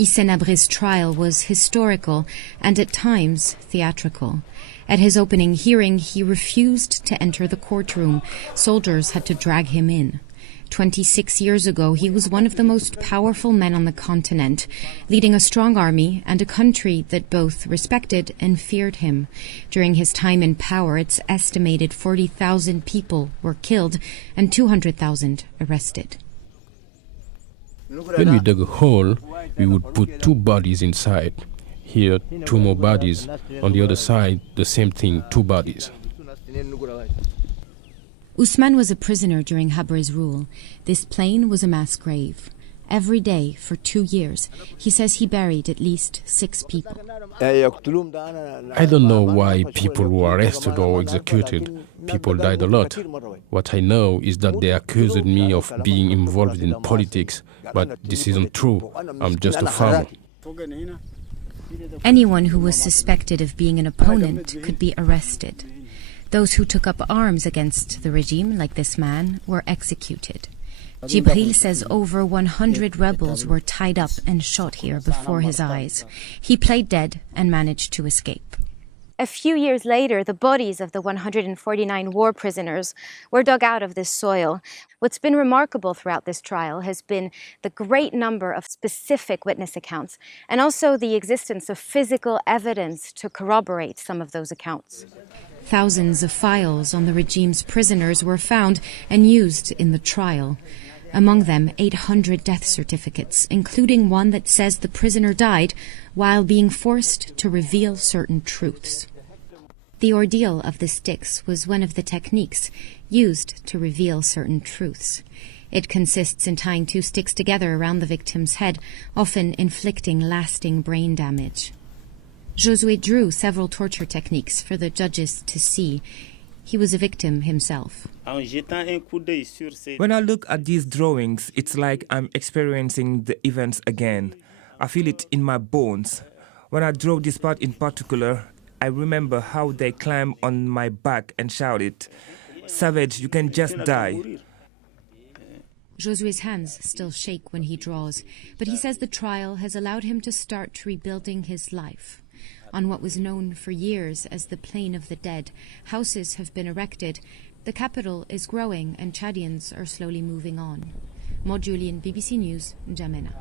Hissene Habre's trial was historical and at times theatrical. At his opening hearing, he refused to enter the courtroom. Soldiers had to drag him in. 26 years ago, he was one of the most powerful men on the continent, leading a strong army and a country that both respected and feared him. During his time in power, it's estimated 40,000 people were killed and 200,000 arrested. When we dug a hole, we would put 2 bodies inside. Here, 2 more bodies. On the other side, the same thing, 2 bodies. Ousmane was a prisoner during Habre's rule. This plain was a mass grave. Every day for 2 years, he says he buried at least 6 people. I don't know why people were arrested or executed. People died a lot. What I know is that they accused me of being involved in politics, but this isn't true. I'm just a farmer. Anyone who was suspected of being an opponent could be arrested. Those who took up arms against the regime, like this man, were executed. Djibril says over 100 rebels were tied up and shot here before his eyes. He played dead and managed to escape. A few years later, the bodies of the 149 war prisoners were dug out of this soil. What's been remarkable throughout this trial has been the great number of specific witness accounts and also the existence of physical evidence to corroborate some of those accounts. Thousands of files on the regime's prisoners were found and used in the trial. Among them, 800 death certificates, including one that says the prisoner died while being forced to reveal certain truths. The ordeal of the sticks was one of the techniques used to reveal certain truths. It consists in tying 2 sticks together around the victim's head, often inflicting lasting brain damage. Josué drew several torture techniques for the judges to see. He was a victim himself. When I look at these drawings, it's like I'm experiencing the events again. I feel it in my bones. When I draw this part in particular, I remember how they climbed on my back and shouted, "Savage, you can just die." Josué's hands still shake when he draws, but he says the trial has allowed him to start rebuilding his life. On what was known for years as the Plain of the Dead, houses have been erected, the capital is growing and Chadians are slowly moving on. Maud Jullien, BBC News, Ndjamena.